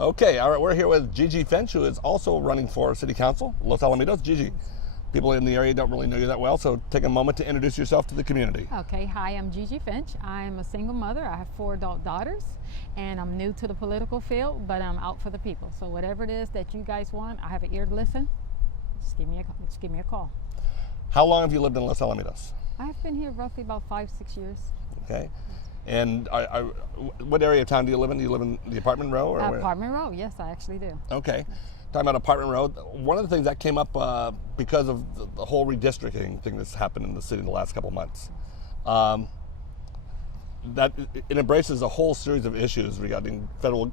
Okay, all right, we're here with GiGi Finch, who is also running for City Council, Los Alamitos. GiGi, people in the area don't really know you that well, so take a moment to introduce yourself to the community. Okay, hi, I'm GiGi Finch. I'm a single mother. I have 4 adult daughters, and I'm new to the political field, but I'm out for the people. So whatever it is that you guys want, I have an ear to listen. Just give me a call. How long have you lived in Los Alamitos? I've been here roughly about 5-6 years. Okay. And what area of town do you live in? Do you live in the apartment row? Or Apartment row, yes, I actually do. Okay. Talking about apartment row, one of the things that came up because of the whole redistricting thing that's happened in the city in the last couple of months, that it embraces a whole series of issues regarding federal,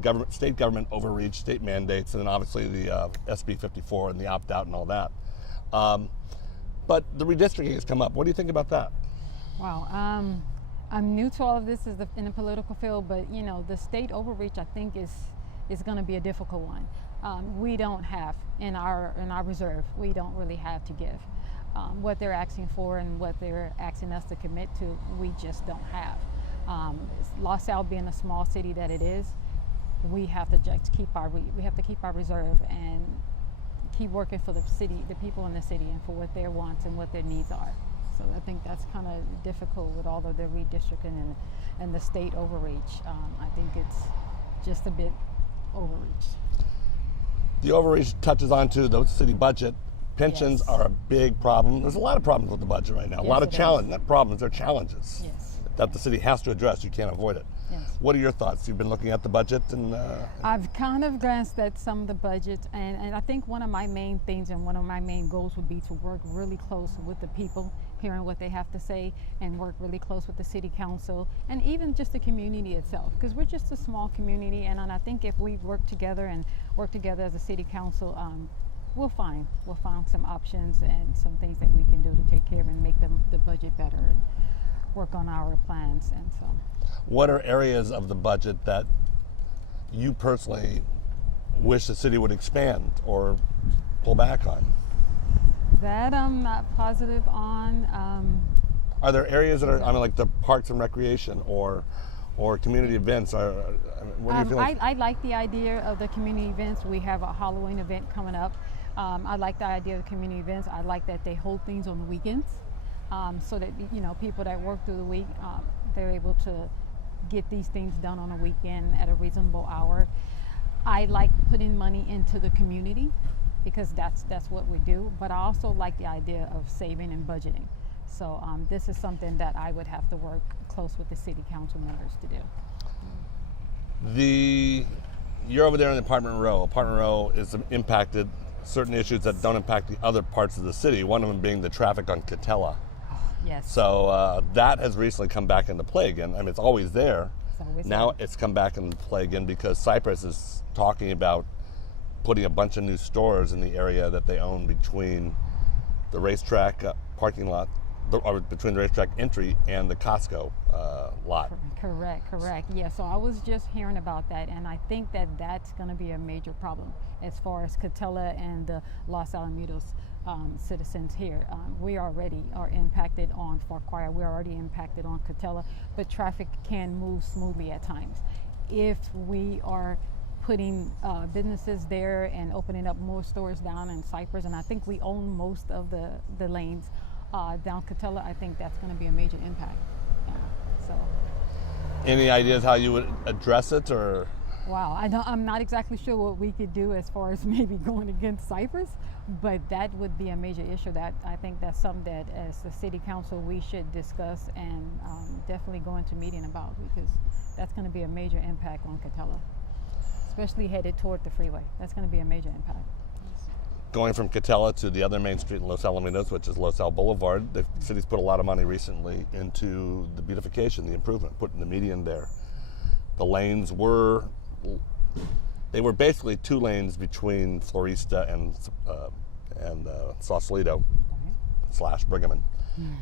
government, state government overreach, state mandates, and then obviously the SB 54 and the opt-out and all that. But the redistricting has come up. What do you think about that? Wow. I'm new to all of this in the political field, but the state overreach I think is going to be a difficult one. We don't have in our reserve. We don't really have to give what they're asking for and what they're asking us to commit to. We just don't have. Los Al being a small city that it is, we have to just keep our reserve and keep working for the city, the people in the city, and for what their wants and what their needs are. So I think that's kind of difficult with all of the redistricting and the state overreach. I think it's just a bit overreach. The overreach touches onto the city budget. Pensions Yes. are a big problem. There's a lot of problems with the budget right now. Yes, a lot of it is. challenges, not problems, they're challenges Yes. that the city has to address. You can't avoid it. Yes. What are your thoughts? You've been looking at the budget and I've kind of glanced at some of the budgets, and I think one of my main things and one of my main goals would be to work really close with the people, hearing what they have to say, and work really close with the city council and even just the community itself, because we're just a small community, and I think if we work together as a city council, we'll find some options and some things that we can do to take care of and make the budget better and work on our plans. And so, what are areas of the budget that you personally wish the city would expand or pull back on? that I'm not positive on. Are there areas that are, like the parks and recreation or community events? What do you feel like? I like the idea of the community events. We have a Halloween event coming up. I like the idea of the community events. I like that they hold things on the weekends, so that people that work through the week, they're able to get these things done on a weekend at a reasonable hour. I like putting money into the community because that's what we do. But I also like the idea of saving and budgeting. So this is something that I would have to work close with the city council members to do. You're over there in the apartment row. Apartment row is impacted certain issues that don't impact the other parts of the city. One of them being the traffic on Catella. Yes. So that has recently come back into play again. I mean, it's always there. Now it's come back into play again because Cypress is talking about putting a bunch of new stores in the area that they own between the racetrack parking lot, or between the racetrack entry and the Costco lot. Correct. Yeah, so I was just hearing about that, and I think that that's going to be a major problem as far as Catella and the Los Alamitos citizens here. We already are impacted on Fort Choir. We're already impacted on Catella, but traffic can move smoothly at times. If we are putting businesses there and opening up more stores down in Cypress, and I think we own most of the lanes down Catella, I think that's going to be a major impact. So, any ideas how you would address it, or? Wow, I'm not exactly sure what we could do as far as maybe going against Cypress, but that would be a major issue that I think that's something that as the city council we should discuss and definitely go into meeting about, because that's going to be a major impact on Catella, especially headed toward the freeway. That's going to be a major impact. Going from Catella to the other main street in Los Alamitos, which is Los Al Boulevard, the city's put a lot of money recently into the beautification, the improvement, putting the median there. The lanes were basically 2 lanes between Florista and Sausalito / Brigham.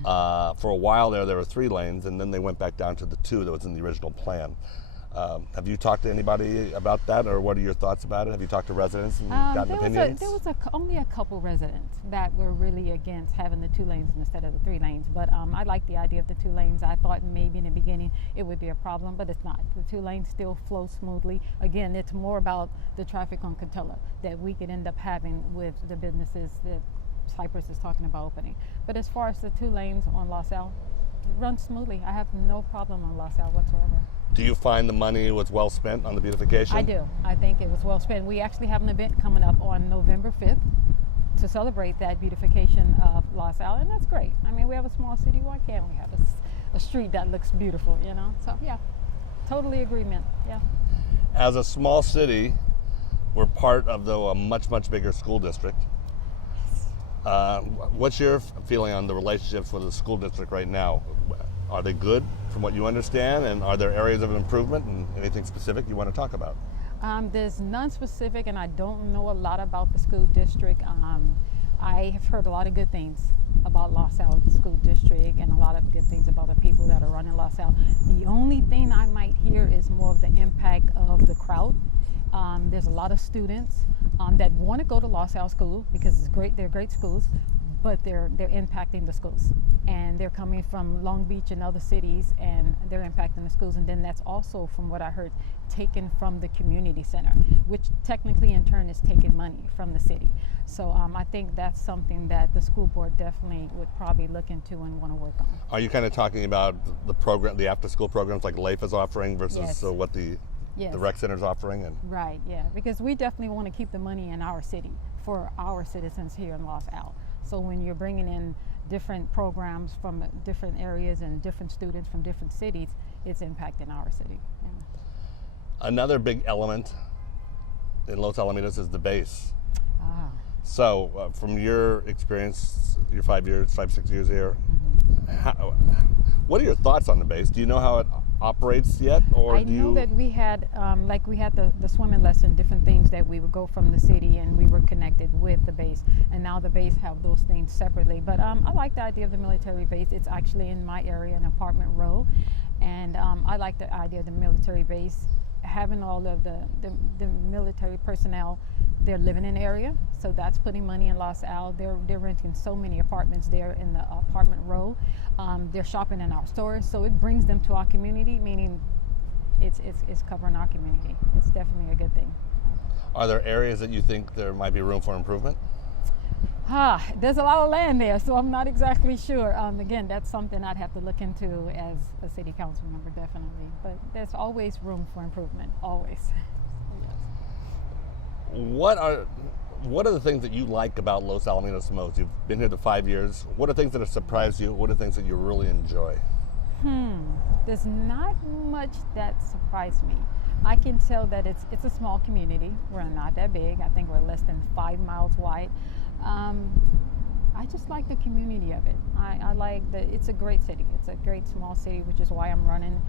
For a while there were 3 lanes, and then they went back down to the 2 that was in the original plan. Have you talked to anybody about that, or what are your thoughts about it? Have you talked to residents and gotten opinions? There was only a couple residents that were really against having the 2 lanes instead of the 3 lanes. But I like the idea of the 2 lanes. I thought maybe in the beginning it would be a problem, but it's not. The 2 lanes still flow smoothly. Again, it's more about the traffic on Catella that we could end up having with the businesses that Cypress is talking about opening. But as far as the 2 lanes on LaSalle, it runs smoothly. I have no problem on LaSalle whatsoever. Do you find the money was well spent on the beautification? I do. I think it was well spent. We actually have an event coming up on November 5th to celebrate that beautification of LaSalle, and that's great. I mean, we have a small city. Why can't we have a street that looks beautiful, you know? So, yeah, totally agreement, yeah. As a small city, we're part of a much, much bigger school district. What's your feeling on the relationships with the school district right now? Are they good from what you understand, and are there areas of improvement and anything specific you want to talk about? There's none specific, and I don't know a lot about the school district. I have heard a lot of good things about LaSalle School District and a lot of good things about the people that are running LaSalle. The only thing I might hear is more of the impact of the crowd. There's a lot of students that want to go to LaSalle School because it's great. They're great schools, but they're impacting the schools, and they're coming from Long Beach and other cities, and they're impacting the schools. And then that's also, from what I heard, taken from the community center, which technically in turn is taking money from the city. So I think that's something that the school board definitely would probably look into and want to work on. Are you kind of talking about the program, the after-school programs like LAIF is offering versus Yes. what the rec center's offering? And Right, yeah, because we definitely want to keep the money in our city for our citizens here in LaSalle. So when you're bringing in different programs from different areas and different students from different cities, it's impacting our city. Yeah. Another big element in Los Alamitos is the base. Ah. So from your experience, your 5 years, 6 years here, what are your thoughts on the base? Do you know how it operates yet, or I know that we had, the swimming lesson, different things that we would go from the city, and we were connected with the base, and now the base have those things separately. But I like the idea of the military base. It's actually in my area, in Apartment Row, and I like the idea of the military base, having all of the military personnel. They're living in the area, so that's putting money in LaSalle. They're renting so many apartments there in the Apartment Row. They're shopping in our stores, so it brings them to our community, meaning it's covering our community. It's definitely a good thing. Are there areas that you think there might be room for improvement? There's a lot of land there, so I'm not exactly sure. Again, that's something I'd have to look into as a city council member, definitely. But there's always room for improvement, always. What are the things that you like about Los Alamitos most? You've been here for 5 years. What are things that have surprised you? What are things that you really enjoy? There's not much that surprised me. I can tell that it's a small community. We're not that big. I think we're less than 5 miles wide. I just like the community of it. I like that it's a great city. It's a great small city, which is why I'm running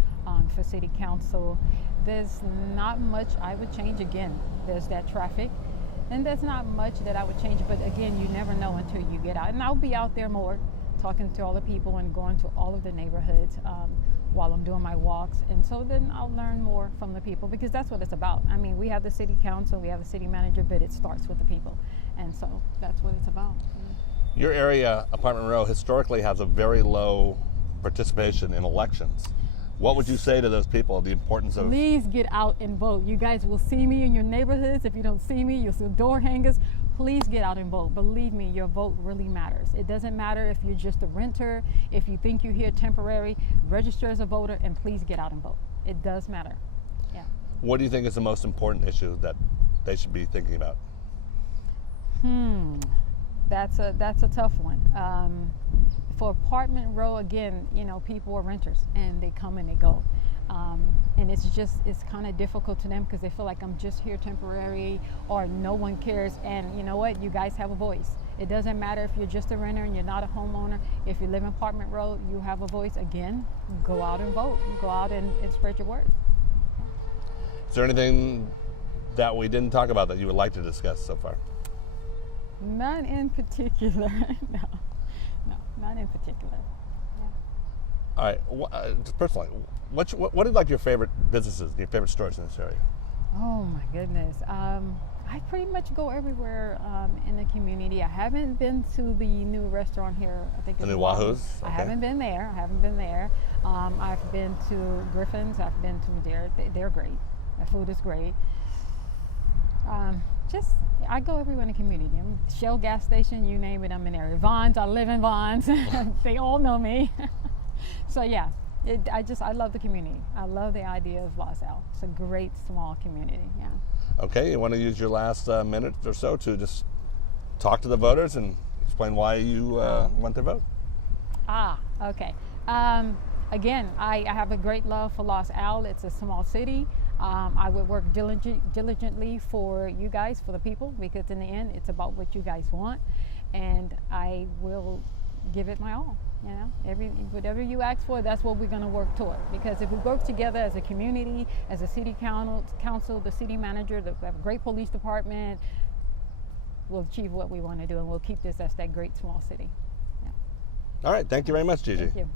for city council. There's not much I would change. Again, there's that traffic, and there's not much that I would change, but again, you never know until you get out. And I'll be out there more, talking to all the people and going to all of the neighborhoods while I'm doing my walks. And so then I'll learn more from the people, because that's what it's about. I mean, we have the city council, we have the city manager, but it starts with the people. And so that's what it's about. Your area, Apartment Row, historically has a very low participation in elections. What would you say to those people, the importance of... Please get out and vote. You guys will see me in your neighborhoods. If you don't see me, you'll see door hangers. Please get out and vote. Believe me, your vote really matters. It doesn't matter if you're just a renter, if you think you're here temporary, register as a voter, and please get out and vote. It does matter. Yeah. What do you think is the most important issue that they should be thinking about? That's a tough one. For Apartment Row, again, you know, people are renters and they come and they go. And it's kind of difficult to them because they feel like I'm just here temporary, or no one cares. And you know what? You guys have a voice. It doesn't matter if you're just a renter and you're not a homeowner. If you live in Apartment Row, you have a voice. Again, go out and vote. Go out and spread your word. Is there anything that we didn't talk about that you would like to discuss so far? None in particular. No, not in particular. Yeah. All right, just personally, what are like your favorite businesses, your favorite stores in this area? Oh my goodness. I pretty much go everywhere in the community. I haven't been to the new restaurant here. I think The it's new Wahoo's? I Okay. haven't been there. I've been to Griffin's. I've been to Madeira. They're great. The food is great. I go everywhere in the community. Shell gas station, you name it, I'm in the area. Vons, I live in Vons. They all know me. So yeah, I love the community. I love the idea of Los Al. It's a great small community. Yeah. Okay, you want to use your last minute or so to just talk to the voters and explain why you want to vote? Okay. Again, I have a great love for Los Al. It's a small city. I would work diligently for you guys, for the people, because in the end, it's about what you guys want, and I will give it my all. You know, whatever you ask for, that's what we're going to work toward. Because if we work together as a community, as a city council, the city manager, we have a great police department, we'll achieve what we want to do, and we'll keep this as that great small city. Yeah. All right, thank you very much, GiGi. Thank you.